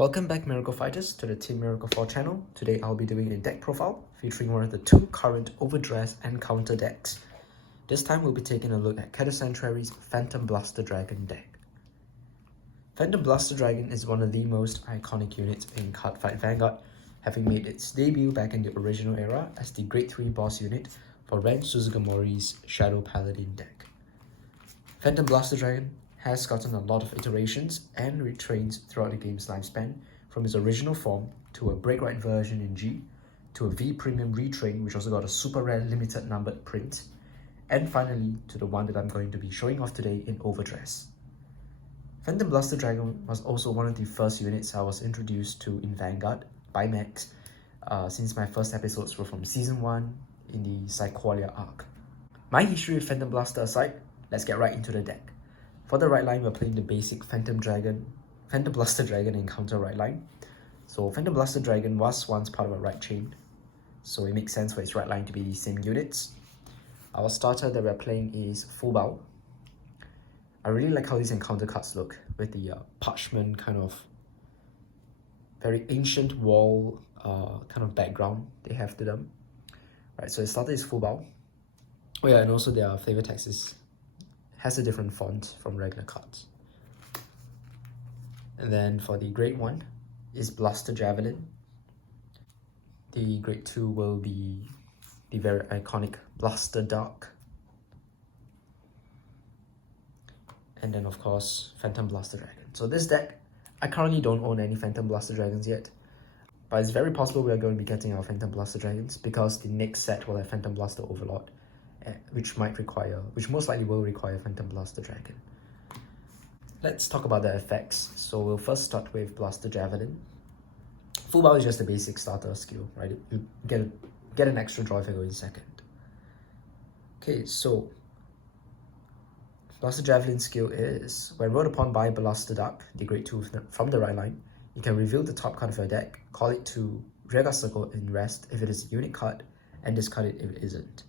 Welcome back Miracle Fighters to the Team Miracle 4 channel. Today I'll be doing a deck profile featuring one of the two current Overdress and Counter decks. This time we'll be taking a look at Keter Sanctuary's Phantom Blaster Dragon deck. Phantom Blaster Dragon is one of the most iconic units in Cardfight Vanguard, having made its debut back in the original era as the Grade 3 boss unit for Ren Suzugamori's Shadow Paladin deck. Phantom Blaster Dragon has gotten a lot of iterations and retrains throughout the game's lifespan, from its original form to a break right version in G, to a V Premium retrain which also got a super rare limited numbered print, and finally to the one that I'm going to be showing off today in Overdress. Phantom Blaster Dragon was also one of the first units I was introduced to in Vanguard by Max, since my first episodes were from Season 1 in the Psycholia arc. My history with Phantom Blaster aside, let's get right into the deck. For the right line, we're playing the basic Phantom Blaster Dragon and Counter right line. So Phantom Blaster Dragon was once part of a right chain, so it makes sense for its right line to be the same units. Our starter that we're playing is Full Bow. I really like how these encounter cards look, with the parchment kind of very ancient wall kind of background they have to them. Right, so the starter is Full Bow. Oh yeah, and also their flavor text has a different font from regular cards. And then for the grade 1 is Blaster Javelin. The grade 2 will be the very iconic Blaster Dark. And then of course, Phantom Blaster Dragon. So this deck, I currently don't own any Phantom Blaster Dragons yet, but it's very possible we are going to be getting our Phantom Blaster Dragons because the next set will have Phantom Blaster Overlord, which most likely will require Phantom Blaster Dragon. Let's talk about the effects. So we'll first start with Blaster Javelin. Full Bow is just a basic starter skill, right? You get an extra draw if you go in second. Okay, so Blaster Javelin skill is, when rolled upon by Blaster Dark, the grade 2 from the right line, you can reveal the top card of your deck, call it to Rearguard Circle in rest if it is a unit card, and discard it if it isn't.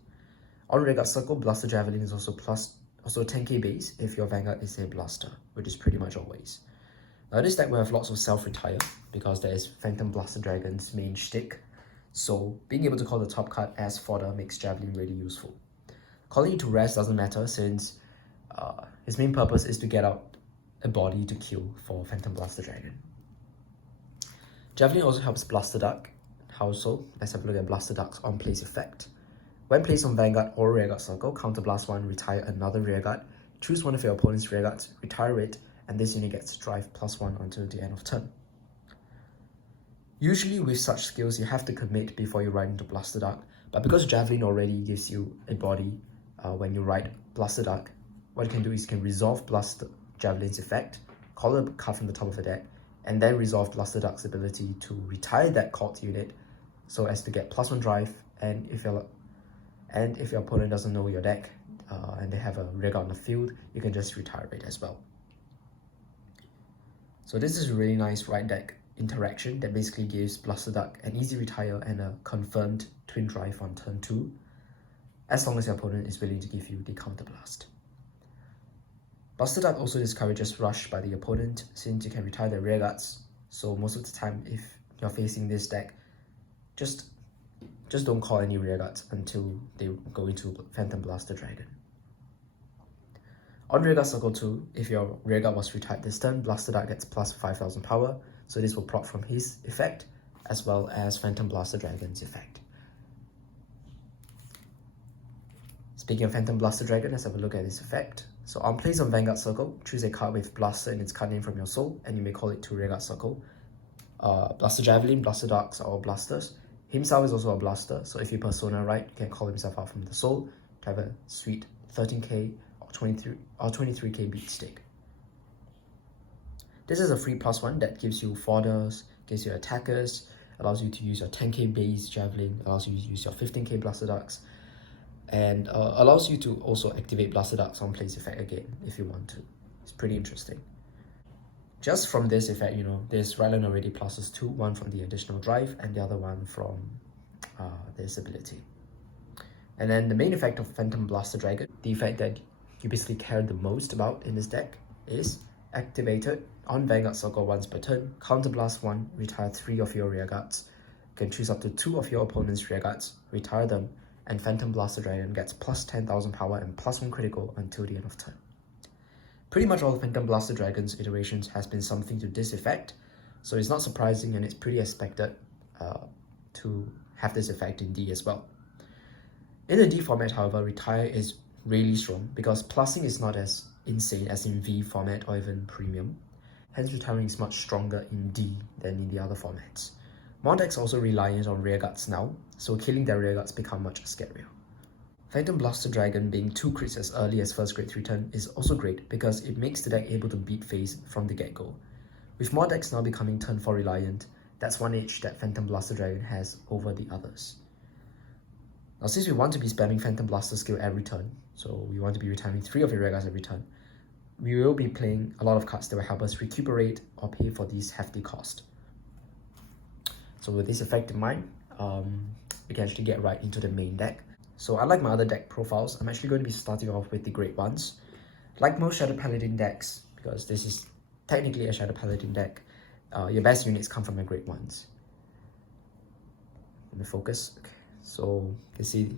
On Rearguard Circle, Blaster Javelin is also 10k base if your Vanguard is a Blaster, which is pretty much always. Now this deck will have lots of self-retire because there is Phantom Blaster Dragon's main shtick, so being able to call the top card as fodder makes Javelin really useful. Calling it to rest doesn't matter since his main purpose is to get out a body to kill for Phantom Blaster Dragon. Javelin also helps Blaster Dark. How so? Let's have a look at Blaster Dark's on-place effect. When placed on Vanguard or Rearguard Circle, counterblast one, retire another Rearguard, choose one of your opponent's Rearguards, retire it, and this unit gets drive +1 until the end of turn. Usually with such skills, you have to commit before you ride into Blaster Dark, but because Javelin already gives you a body when you ride Blaster Dark, what you can do is you can resolve Blaster Javelin's effect, call a card from the top of the deck, and then resolve Blaster Dark's ability to retire that called unit so as to get +1 drive, and if your opponent doesn't know your deck and they have a Rearguard on the field, you can just retire it as well. So this is a really nice right deck interaction that basically gives Blaster Dark an easy retire and a confirmed twin drive on turn 2, as long as your opponent is willing to give you the counter blast. Blaster Dark also discourages rush by the opponent since you can retire their Rearguards, so most of the time if you're facing this deck, just don't call any Rearguards until they go into Phantom Blaster Dragon. On Rearguard Circle 2, if your Rearguard was retired this turn, Blaster Dark gets plus 5000 power, so this will proc from his effect, as well as Phantom Blaster Dragon's effect. Speaking of Phantom Blaster Dragon, let's have a look at his effect. So on place on Vanguard Circle, choose a card with Blaster in its card name from your soul, and you may call it to Rearguard Circle. Blaster Javelin, Blaster Darks are all Blasters. Himself is also a Blaster, so if you persona right, he can call himself out from the soul to have a sweet 13k or 23k beat stick. This is a free +1 that gives you fodders, gives you attackers, allows you to use your 10k base Javelin, allows you to use your 15k Blaster Darks, and allows you to also activate Blaster Dark's on place effect again if you want to. It's pretty interesting. Just from this effect, this right line already pluses 2, one from the additional drive and the other one from this ability. And then the main effect of Phantom Blaster Dragon, the effect that you basically care the most about in this deck, is activated on Vanguard Circle once per turn, counterblast 1, retire 3 of your rearguards. You can choose up to 2 of your opponent's rearguards, retire them, and Phantom Blaster Dragon gets plus 10,000 power and plus 1 critical until the end of turn. Pretty much all Phantom Blaster Dragon's iterations has been something to this effect, so it's not surprising and it's pretty expected to have this effect in D as well. In the D format, however, retire is really strong because plussing is not as insane as in V format or even Premium. Hence, retiring is much stronger in D than in the other formats. More decks also reliant on rearguards now, so killing their rearguards become much scarier. Phantom Blaster Dragon being 2 crits as early as first grade 3 turn is also great because it makes the deck able to beat phase from the get-go. With more decks now becoming turn 4 reliant, that's one edge that Phantom Blaster Dragon has over the others. Now since we want to be spamming Phantom Blaster skill every turn, so we want to be retiring 3 of your rearguards every turn, we will be playing a lot of cards that will help us recuperate or pay for these hefty costs. So with this effect in mind, we can actually get right into the main deck. So unlike my other deck profiles, I'm actually going to be starting off with the great ones. Like most Shadow Paladin decks, because this is technically a Shadow Paladin deck, your best units come from your great ones. Let me focus. Okay. So you can see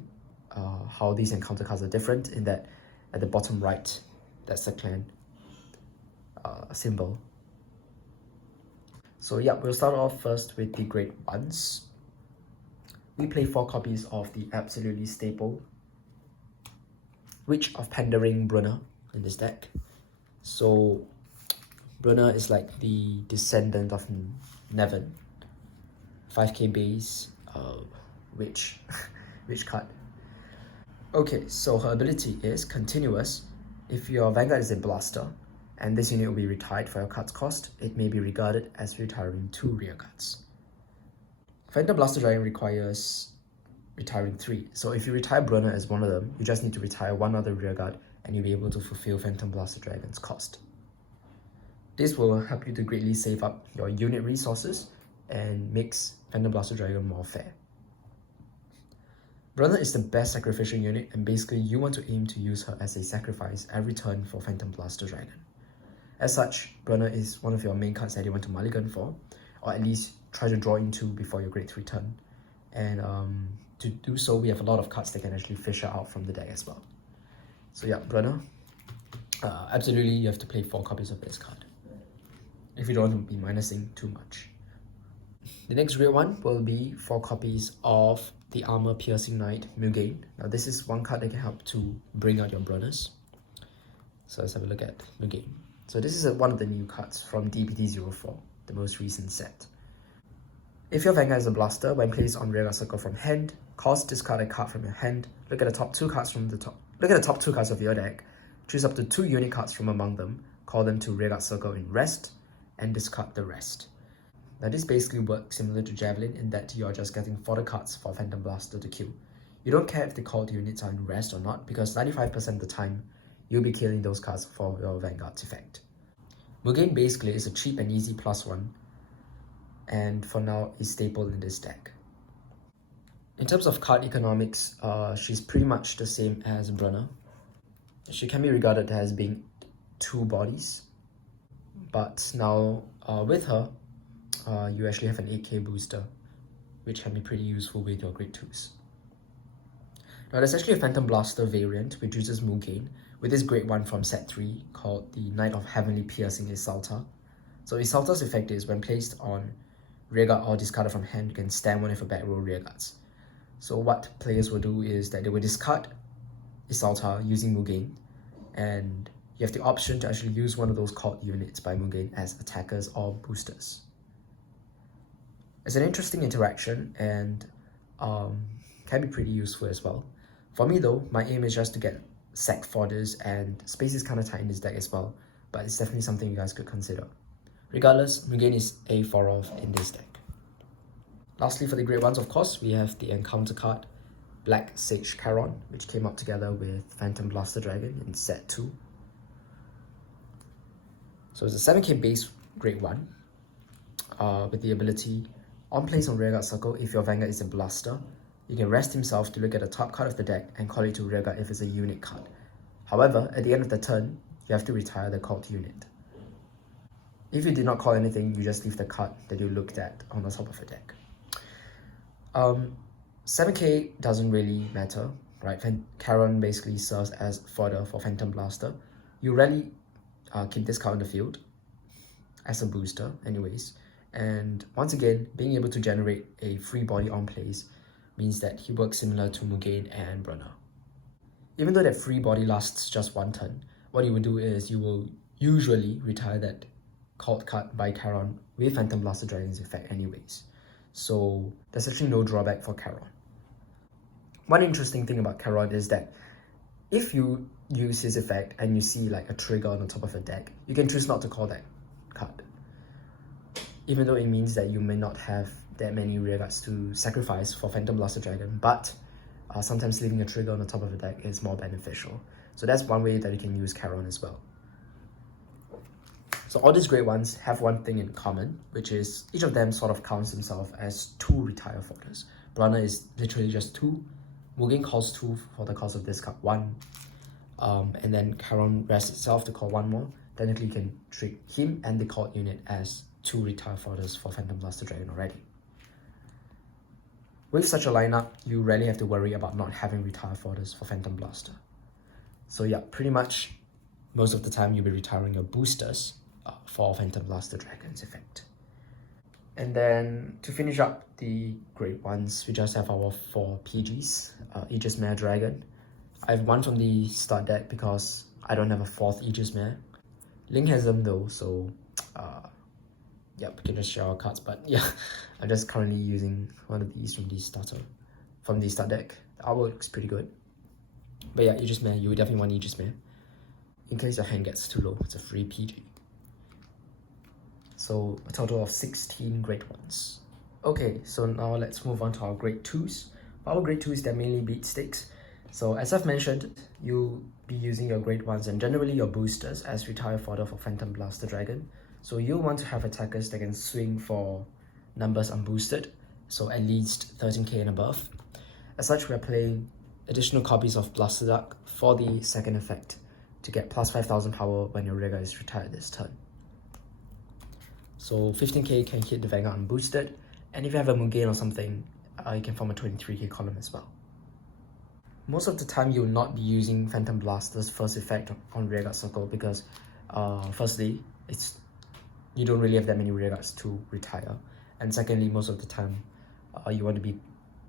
how these encounter cards are different in that at the bottom right, that's the clan symbol. So yeah, we'll start off first with the great ones. We play 4 copies of the absolutely staple Witch of Pandering Brunner in this deck. So Brunner is like the descendant of Nevin. 5k base, witch card. Okay, so her ability is continuous. If your Vanguard is a blaster, and this unit will be retired for your card's cost, it may be regarded as retiring 2 rearguards. Phantom Blaster Dragon requires retiring 3, so if you retire Brunner as one of them, you just need to retire 1 other rearguard and you'll be able to fulfill Phantom Blaster Dragon's cost. This will help you to greatly save up your unit resources and makes Phantom Blaster Dragon more fair. Brunner is the best sacrificial unit, and basically you want to aim to use her as a sacrifice every turn for Phantom Blaster Dragon. As such, Brunner is one of your main cards that you want to mulligan for, or at least try to draw into before your grade 3 turn. And to do so, we have a lot of cards that can actually fish her out from the deck as well. So yeah, Brunner, absolutely you have to play 4 copies of this card if you don't want to be minusing too much. The next real one will be 4 copies of the Armor Piercing Knight Mugain. Now this is one card that can help to bring out your Brunners. So let's have a look at Mugain. So this is one of the new cards from DBT04, the most recent set. If your Vanguard is a blaster, when placed on rearguard circle from hand, discard a card from your hand, look at the top 2 cards from the top. Look at the top 2 cards of your deck, choose up to 2 unit cards from among them, call them to rearguard circle in rest, and discard the rest. Now this basically works similar to Javelin in that you are just getting 40 cards for Phantom Blaster to kill. You don't care if the called units are in rest or not, because 95% of the time, you'll be killing those cards for your Vanguard's effect. Mugain basically is a cheap and easy +1, and for now is staple in this deck. In terms of card economics, she's pretty much the same as Brunner. She can be regarded as being 2 bodies, but now with her, you actually have an 8k booster, which can be pretty useful with your grade 2s. Now there's actually a Phantom Blaster variant which uses Mugain with this grade 1 from set 3 called the Knight of Heavenly Piercing Isalta. So Isalta's effect is when placed on rearguard or discarded from hand, you can stand one of your back row rearguards. So what players will do is that they will discard Isalta using Mugain, and you have the option to actually use one of those called units by Mugain as attackers or boosters. It's an interesting interaction and can be pretty useful as well. For me though, my aim is just to get sack for this, and space is kind of tight in this deck as well, but it's definitely something you guys could consider. Regardless, Mugain is a 4-off in this deck. Lastly, for the great ones, of course, we have the encounter card, Black Sage Charon, which came out together with Phantom Blaster Dragon in set 2. So it's a 7k base grade 1 with the ability, on place on rearguard circle, if your Vanguard is a blaster, you can rest himself to look at the top card of the deck and call it to rearguard if it's a unit card. However, at the end of the turn, you have to retire the called unit. If you did not call anything, you just leave the card that you looked at on the top of the deck. 7k doesn't really matter, right? Charon basically serves as fodder for Phantom Blaster. You rarely keep this card on the field as a booster anyways. And once again, being able to generate a free body on plays means that he works similar to Mugen and Brunner. Even though that free body lasts just one turn, what you will do is you will usually retire that called card by Charon with Phantom Blaster Dragon's effect anyways. So there's actually no drawback for Charon. One interesting thing about Charon is that if you use his effect and you see like a trigger on the top of a deck, you can choose not to call that card. Even though it means that you may not have that many rearguards to sacrifice for Phantom Blaster Dragon, but sometimes leaving a trigger on the top of the deck is more beneficial. So that's one way that you can use Charon as well. So all these great ones have one thing in common, which is each of them sort of counts himself as 2 retire fodders. Brunner is literally just 2. Mugen calls 2 for the cost of this card, 1. And then Charon rests itself to call 1 more. Technically you can treat him and the card unit as 2 retire fodders for Phantom Blaster Dragon already. With such a lineup, you rarely have to worry about not having retire fodders for Phantom Blaster. So yeah, pretty much most of the time you'll be retiring your boosters for Phantom Blaster Dragon's effect. And then to finish up the great ones, we just have our 4 PGs, Aegis Mare Dragon. I have 1 from the start deck because I don't have a 4th Aegis Mare. Link has them though, so yeah, we can just share our cards, but yeah, I'm just currently using one of these from the start deck. The artwork looks pretty good. But yeah, Aegis Mare, you would definitely want Aegis Mare. In case your hand gets too low, it's a free PG. So a total of 16 great ones. Okay, so now let's move on to our grade 2s. Our grade 2s, they're mainly beat sticks. So as I've mentioned, you'll be using your grade 1s and generally your boosters as retire fodder for Phantom Blaster Dragon. So you'll want to have attackers that can swing for numbers unboosted, so at least 13k and above. As such, we are playing additional copies of Blaster Duck for the second effect to get plus 5000 power when your rearguard is retired this turn. So 15k can hit the Vanguard unboosted, and if you have a Mugen or something, you can form a 23k column as well. Most of the time, you'll not be using Phantom Blaster's first effect on rearguard circle because firstly, you don't really have that many rearguards to retire, and secondly, most of the time, you want to be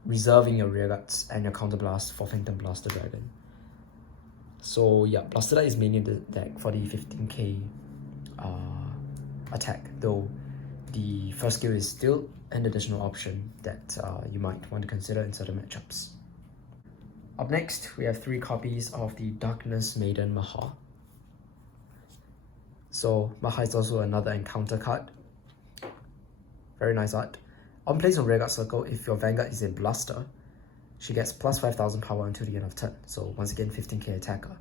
reserving your rearguards and your counterblast for Phantom Blaster Dragon. So yeah, Blaster Duck is mainly the deck for the 15k attack, though the first skill is still an additional option that you might want to consider in certain matchups. Up next, we have 3 copies of the Darkness Maiden Maha. So Maha is also another encounter card. Very nice art. On place on rearguard circle, if your Vanguard is a Blaster, she gets plus 5000 power until the end of turn. So once again, 15k attacker.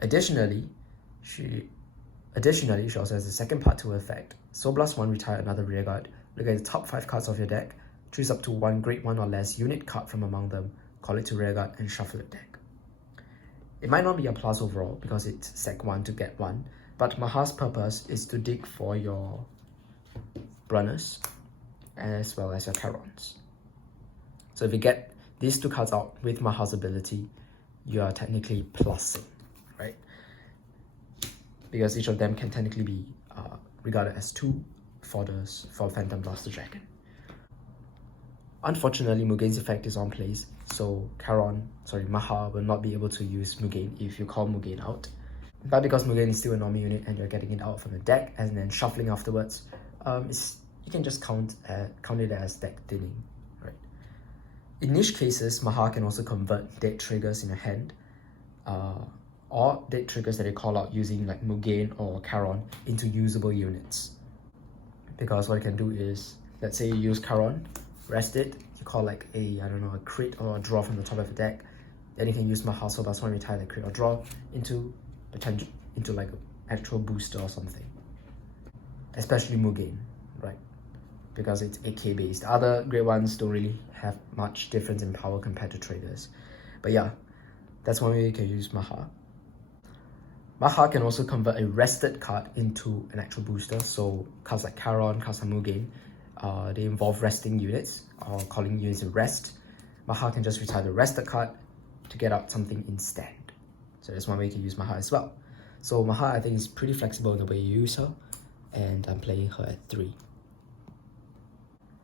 Additionally, she also has a second part to her effect. So blast 1, retire another rearguard. Look at the top 5 cards of your deck. Choose up to 1 grade 1 or less unit card from among them. Call it to rearguard and shuffle the deck. It might not be a plus overall because it's sec 1 to get 1, but Maha's purpose is to dig for your Brunners as well as your Charons. So if you get these 2 cards out with Maha's ability, you are technically plussing, right? Because each of them can technically be regarded as 2 fodders for Phantom Blaster Dragon. Unfortunately, Mugen's effect is on place, so Maha will not be able to use Mugen if you call Mugen out. But because Mugen is still a normal unit and you're getting it out from the deck and then shuffling afterwards, you can just count it as deck thinning, right? In niche cases, Maha can also convert dead triggers in your hand, or dead triggers that you call out using like Mugen or Charon into usable units. Because what you can do is, let's say you use Charon, rest it, you call like a crit or a draw from the top of the deck, then you can use Maha so that's one retire the crit or draw into like an actual booster or something. Especially Mugen, right? Because it's 8k based. Other great ones don't really have much difference in power compared to traders. But yeah, that's one way you can use Maha. Maha can also convert a rested card into an actual booster, so cards like Charon, cards like Mugen, they involve resting units, or calling units in rest. Maha can just retire the rested card to get out something instead. So that's one way to use Maha as well. So Maha, I think, is pretty flexible in the way you use her, and I'm playing her at 3.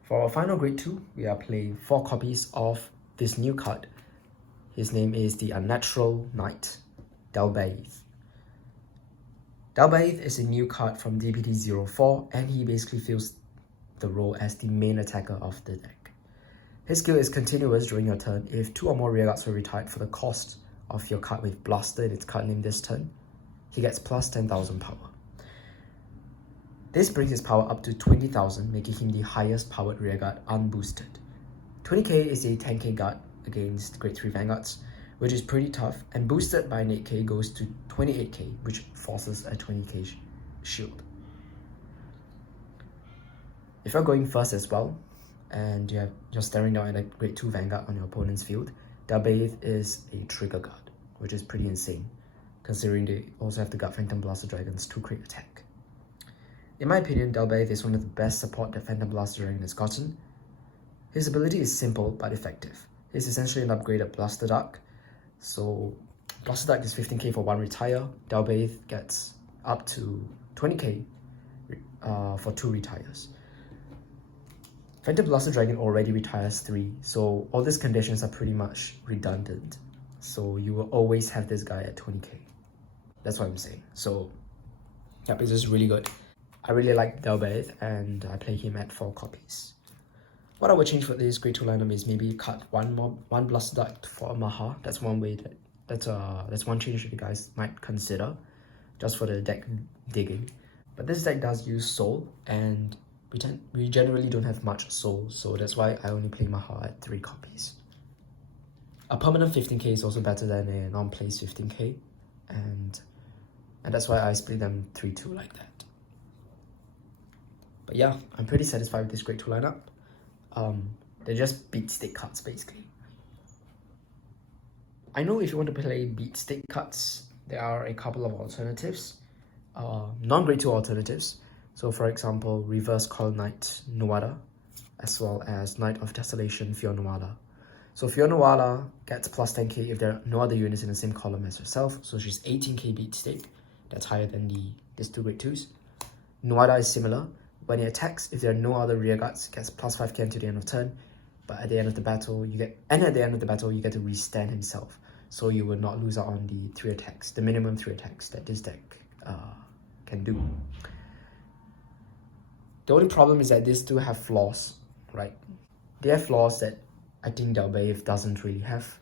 For our final grade 2, we are playing 4 copies of this new card. His name is the Unnatural Knight, Dalbaith. Dalbaith is a new card from DBT04, and he basically fills the role as the main attacker of the deck. His skill is continuous during your turn. If 2 or more rearguards were retired for the cost of your card with Blaster in its card name this turn, he gets plus 10,000 power. This brings his power up to 20,000, making him the highest powered rearguard unboosted. 20k is a 10k guard against grade 3 Vanguards, which is pretty tough, and boosted by an 8k goes to 28k, which forces a 20k shield. If you're going first as well, and you're staring down at a grade 2 Vanguard on your opponent's field, Dalbaith is a trigger guard, which is pretty insane, considering they also have to guard Phantom Blaster Dragon's 2 crit attack. In my opinion, Dalbaith is one of the best support that Phantom Blaster Dragon has gotten. His ability is simple but effective. He's essentially an upgraded Blaster Dark. So Blaster Dark is 15k for 1 retire. Dalbaith gets up to 20k for 2 retires. Phantom Blaster Dragon already retires 3, so all these conditions are pretty much redundant. So you will always have this guy at 20k. That's what I'm saying. So yeah, it's just really good. I really like Dalbaith, and I play him at 4 copies. What I would change for this grade 2 lineup is maybe cut one Blaster Dark for a Maha. That's one way that's one change that you guys might consider, just for the deck digging. But this deck does use Soul, and we generally don't have much Soul, so that's why I only play Maha at 3 copies. A permanent 15k is also better than a non-place 15k, and that's why I split them 3-2 like that. But yeah, I'm pretty satisfied with this grade 2 lineup. They're just beat stick cards basically. I know if you want to play beat stick cards, there are a couple of alternatives, non-grade 2 alternatives. So for example, Reverse Coil Knight Nuada, as well as Knight of Desolation Fionuala. So Fionuala gets plus 10k if there are no other units in the same column as herself, so she's 18k beat stick. That's higher than these 2 grade 2s. Nuada is similar. When it attacks, if there are no other rearguards, it gets plus 5k until the end of turn. But at the end of the battle, you get to restand himself. So you will not lose out on the 3 attacks, the minimum 3 attacks that this deck can do. The only problem is that these 2 have flaws, right? They have flaws that I think Dalbaith doesn't really have.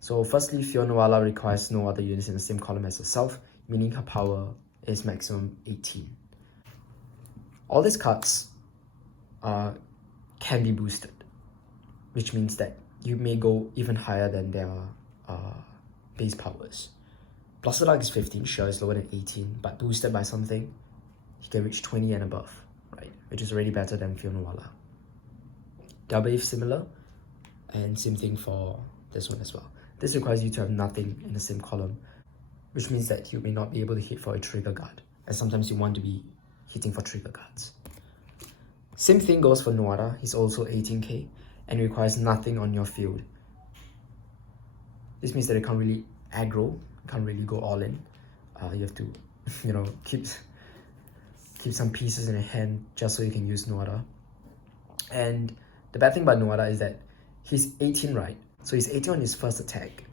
So firstly, Fionuala requires no other units in the same column as herself, meaning her power is maximum 18. All these cards can be boosted, which means that you may go even higher than their base powers. Blaster Dark is 15, sure, it's lower than 18, but boosted by something, he can reach 20 and above, right? Which is already better than Fionuala. Dalbaith similar, and same thing for this one as well. This requires you to have nothing in the same column, which means that you may not be able to hit for a trigger guard, and sometimes you want to be hitting for trigger guards. Same thing goes for Nuada. He's also 18k and requires nothing on your field. This means that you can't really aggro, can't really go all in. You have to, keep some pieces in your hand just so you can use Nuada. And the bad thing about Nuada is that he's 18, right? So he's 18 on his first attack,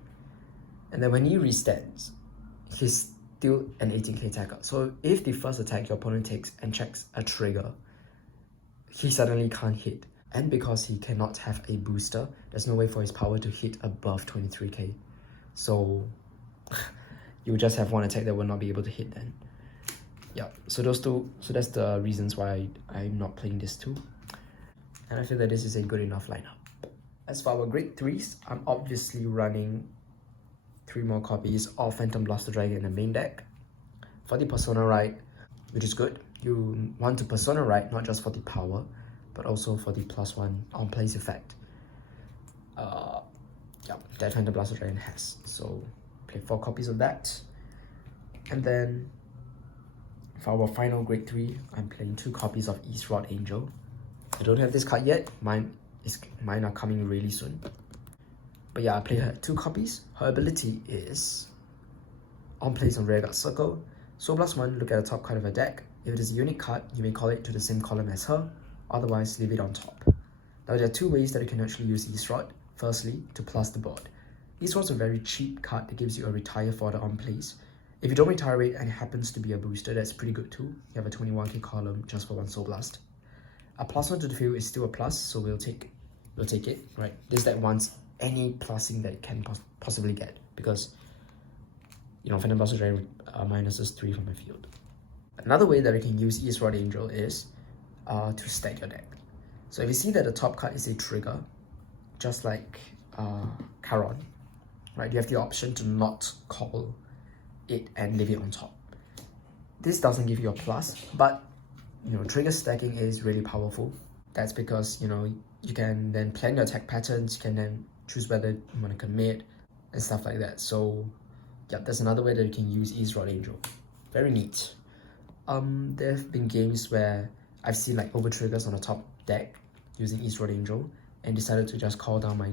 and then when he restats, he's still an 18k attacker. So if the first attack your opponent takes and checks a trigger, he suddenly can't hit. And because he cannot have a booster, there's no way for his power to hit above 23k. So you just have one attack that will not be able to hit then. Yeah, so that's the reasons why I'm not playing this 2. And I feel that this is a good enough lineup. As for our grade 3s, I'm obviously running 3 more copies of Phantom Blaster Dragon in the main deck. For the Persona Ride, which is good, you want to Persona Ride not just for the power, but also for the +1 on place effect. That Phantom Blaster Dragon has. So play 4 copies of that. And then for our final grade 3, I'm playing 2 copies of East Rod Angel. I don't have this card yet. Mine are coming really soon. But yeah, I play her 2 copies. Her ability is on place on rearguard circle. Soul Blast 1, look at the top card of a deck. If it is a unique card, you may call it to the same column as her. Otherwise, leave it on top. Now there are 2 ways that you can actually use East Rod. Firstly, to plus the board. East Rod's a very cheap card that gives you a retire fodder on place. If you don't retire it and it happens to be a booster, that's pretty good too. You have a 21k column just for 1 Soul Blast. A +1 to the field is still a plus, so we'll take it, right? This deck wants any plussing that it can possibly get, because you know, Phantom Blaster Dragon minuses 3 from my field. Another way that you can use East Rod Angel is to stack your deck. So if you see that the top card is a trigger, just like Charon, right? You have the option to not call it and leave it on top. This doesn't give you a plus, but you know, trigger stacking is really powerful. That's because, you know, you can then plan your attack patterns, you can then choose whether you want to commit and stuff like that. So yeah, that's another way that you can use East Rod Angel. Very neat. There have been games where I've seen like over triggers on the top deck using East Rod Angel and decided to just call down my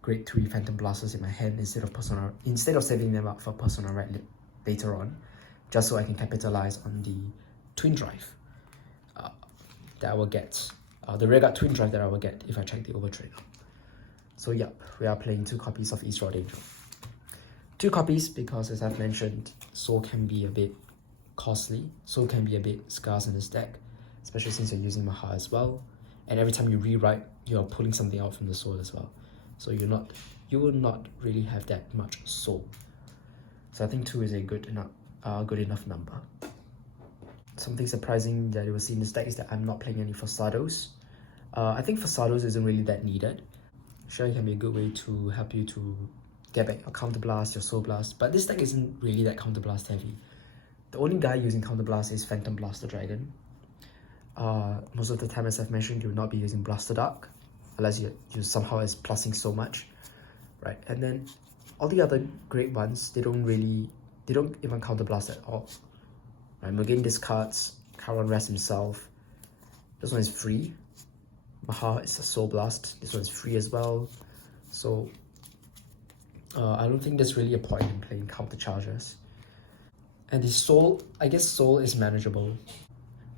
grade 3 Phantom Blasters in my hand instead of saving them up for Persona Red later on, just so I can capitalize on the Twin Drive that I will get, the rearguard Twin Drive that I will get if I check the over trigger. So yeah, we are playing 2 copies of East Rod Angel. 2 copies because, as I've mentioned, Soul can be a bit costly. Soul can be a bit scarce in this deck, especially since you're using Maha as well. And every time you rewrite, you're pulling something out from the Soul as well. So you will not really have that much Soul. So I think 2 is a good enough number. Something surprising that you will see in this deck is that I'm not playing any Fasados. I think Fasados isn't really that needed. Sure, it can be a good way to help you to get back your Counter Blast, your Soul Blast, but this deck isn't really that Counter Blast heavy. The only guy using Counter Blast is Phantom Blaster Dragon. Most of the time, as I've mentioned, you will not be using Blaster Dark unless you somehow is plussing so much, right? And then all the other great ones, they don't even Counter Blast at all. Right? Mugen discards, Charon rests himself. This one is free. Maha is a Soul Blast. This one is free as well. So I don't think there's really a point in playing counter charges. And the Soul, I guess Soul is manageable.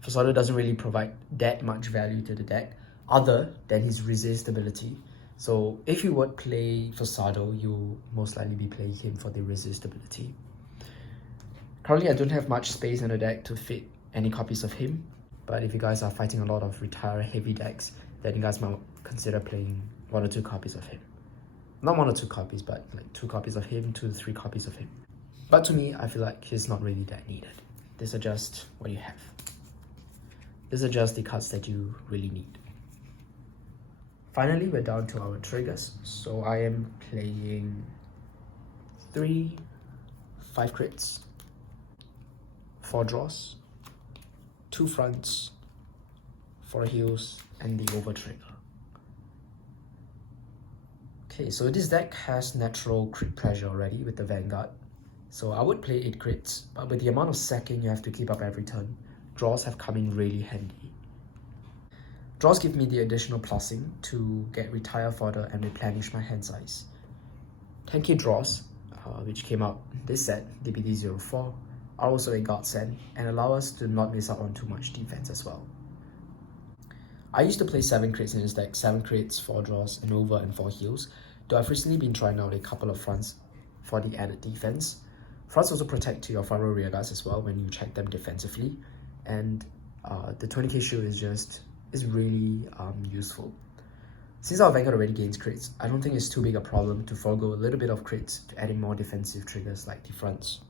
Fasado doesn't really provide that much value to the deck other than his resist ability. So if you would play Fasado, you'll most likely be playing him for the resist ability. Currently, I don't have much space in the deck to fit any copies of him, but if you guys are fighting a lot of retire heavy decks, then you guys might consider playing 1 or 2 copies of him. Not 1 or 2 copies, but like 2 copies of him, 2 to 3 copies of him. But to me, I feel like he's not really that needed. These are just what you have. These are just the cards that you really need. Finally, we're down to our triggers. So I am playing 3, 5 crits, 4 draws, 2 fronts, 4 heals, and the over trigger. Okay, so this deck has natural crit pressure already with the Vanguard. So I would play 8 crits, but with the amount of sacking you have to keep up every turn, draws have come in really handy. Draws give me the additional plussing to get retire fodder and replenish my hand size. 10k draws, which came out this set, DBT04, are also a godsend and allow us to not miss out on too much defense as well. I used to play 7 crits in this deck, 7 crits, 4 draws, an over and 4 heals, though I've recently been trying out a couple of fronts for the added defense. Fronts also protect your front row rear guards as well when you check them defensively, and the 20k shield is really useful. Since our Vanguard already gains crits, I don't think it's too big a problem to forego a little bit of crits to adding more defensive triggers like the fronts.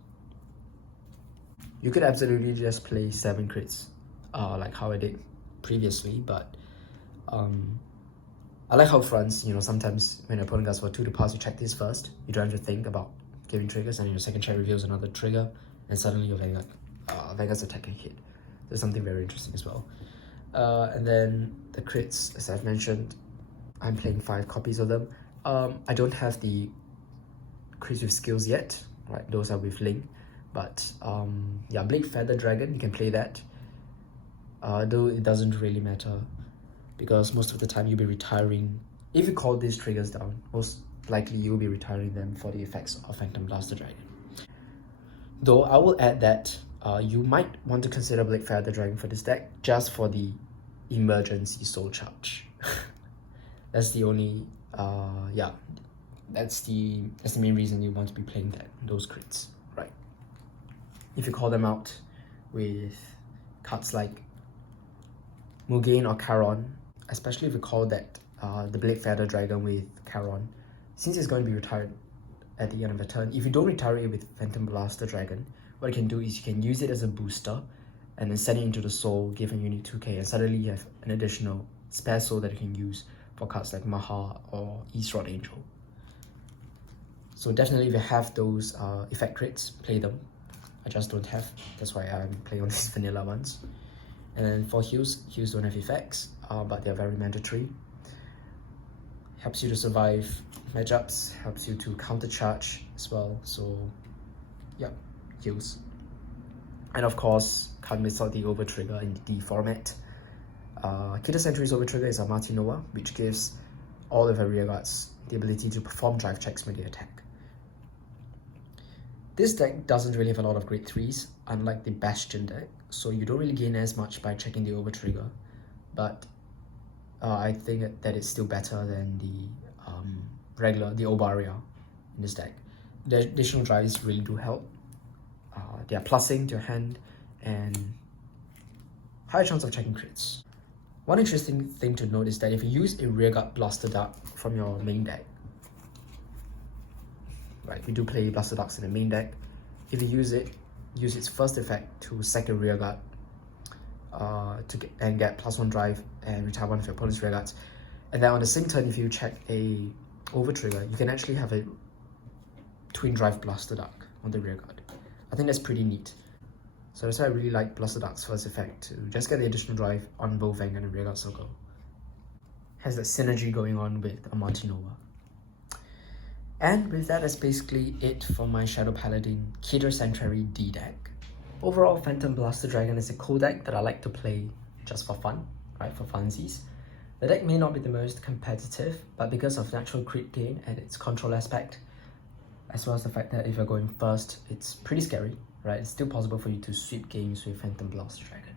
You could absolutely just play 7 crits like how I did previously, but I like how fronts, sometimes when your opponent goes for 2 to pass, you check this first. You don't have to think about giving triggers, and your second check reveals another trigger, and suddenly your Vanguard's attack can hit. There's something very interesting as well. And then the crits, as I've mentioned, I'm playing 5 copies of them. I don't have the crits with skills yet, right? Those are with Link, But yeah, Blade Feather Dragon, you can play that. Though it doesn't really matter, because most of the time you'll be retiring. If you call these triggers down, most likely you'll be retiring them for the effects of Phantom Blaster Dragon. Though I will add that you might want to consider Blade Feather Dragon for this deck just for the emergency soul charge. That's the only yeah, that's the main reason you want to be playing those crits, right? If you call them out with cards like Mugen or Charon, especially if you call that the Blade Feather Dragon with Charon, since it's going to be retired at the end of the turn, if you don't retire it with Phantom Blaster Dragon, what you can do is you can use it as a booster and then send it into the soul, give a unit 2k, and suddenly you have an additional spare soul that you can use for cards like Maha or East Rod Angel. So definitely if you have those effect crits, play them. I just don't have, that's why I'm playing on these vanilla ones. And then for heals don't have effects, but they're very mandatory. Helps you to survive matchups, helps you to counter charge as well. So yeah, heals. And of course, can't miss out the Overtrigger in the D format. Keter Sentry's Overtrigger is a Martinova, which gives all of the rear guards the ability to perform drive checks when they attack. This deck doesn't really have a lot of grade 3s, unlike the Bastion deck, so you don't really gain as much by checking the Overtrigger, but I think that it's still better than the Obaria in this deck. The additional drives really do help. They are plussing to your hand and higher chance of checking crits. One interesting thing to note is that if you use a Rearguard Blaster Dart from your main deck, right, we do play Blaster Darts in the main deck. If you use its first effect to sack a Rearguard and get +1 drive and retire one of your opponent's Rearguards, and then on the same turn, if you check a Overtrigger, you can actually have a Twin Drive Blaster Dart on the Rearguard. I think that's pretty neat. So that's why I really like Blaster Dart's first effect, to just get the additional drive on both Vanguard and Rearguard Circle. Has that synergy going on with a Martinova. And with that, that's basically it for my Shadow Paladin Keter Sanctuary D deck. Overall, Phantom Blaster Dragon is a cool deck that I like to play just for fun, right, for funsies. The deck may not be the most competitive, but because of natural crit gain and its control aspect, as well as the fact that if you're going first, it's pretty scary, right? It's still possible for you to sweep games with Phantom Blaster Dragon.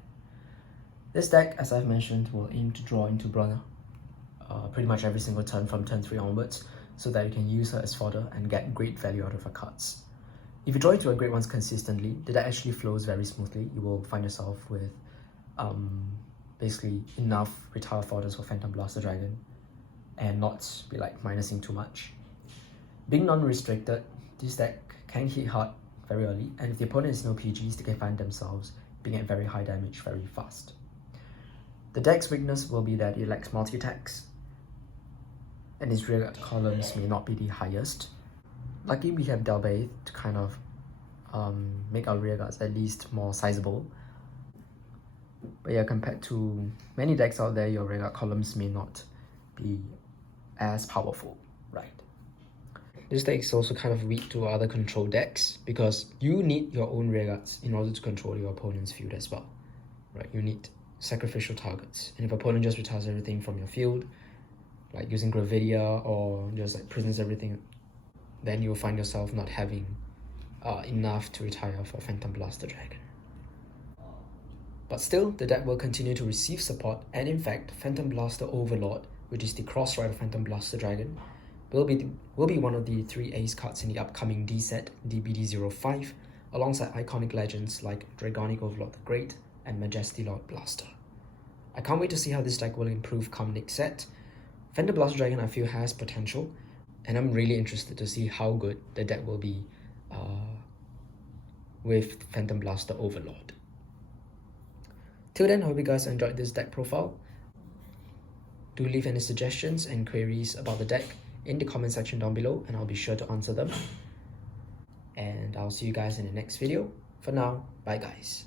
This deck, as I've mentioned, will aim to draw into Brunner pretty much every single turn from turn 3 onwards, so that you can use her as fodder and get great value out of her cards. If you draw into her great ones consistently, the deck actually flows very smoothly. You will find yourself with basically enough retire fodders for Phantom Blaster Dragon and not be like minusing too much. Being non-restricted, this deck can hit hard very early, and if the opponent has no PGs, they can find themselves being at very high damage very fast. The deck's weakness will be that it lacks multi-attacks, and its rearguard columns may not be the highest. Luckily, we have Delbait to kind of make our rearguards at least more sizable. But yeah, compared to many decks out there, your rearguard columns may not be as powerful, right? This deck is also kind of weak to other control decks because you need your own rearguards in order to control your opponent's field as well, right? You need sacrificial targets, and if opponent just retires everything from your field, like using Gravidia or just like prisons everything, then you'll find yourself not having enough to retire for Phantom Blaster Dragon. But still, the deck will continue to receive support, and in fact, Phantom Blaster Overlord, which is the cross-ride of Phantom Blaster Dragon, will be one of the 3 ace cards in the upcoming D set, DBT05, alongside iconic legends like Dragonic Overlord the Great and Majesty Lord Blaster. I can't wait to see how this deck will improve come next set. Phantom Blaster Dragon I feel has potential, and I'm really interested to see how good the deck will be with Phantom Blaster Overlord. Till then, I hope you guys enjoyed this deck profile. Do leave any suggestions and queries about the deck in the comment section down below, and I'll be sure to answer them. And I'll see you guys in the next video. For now, bye guys.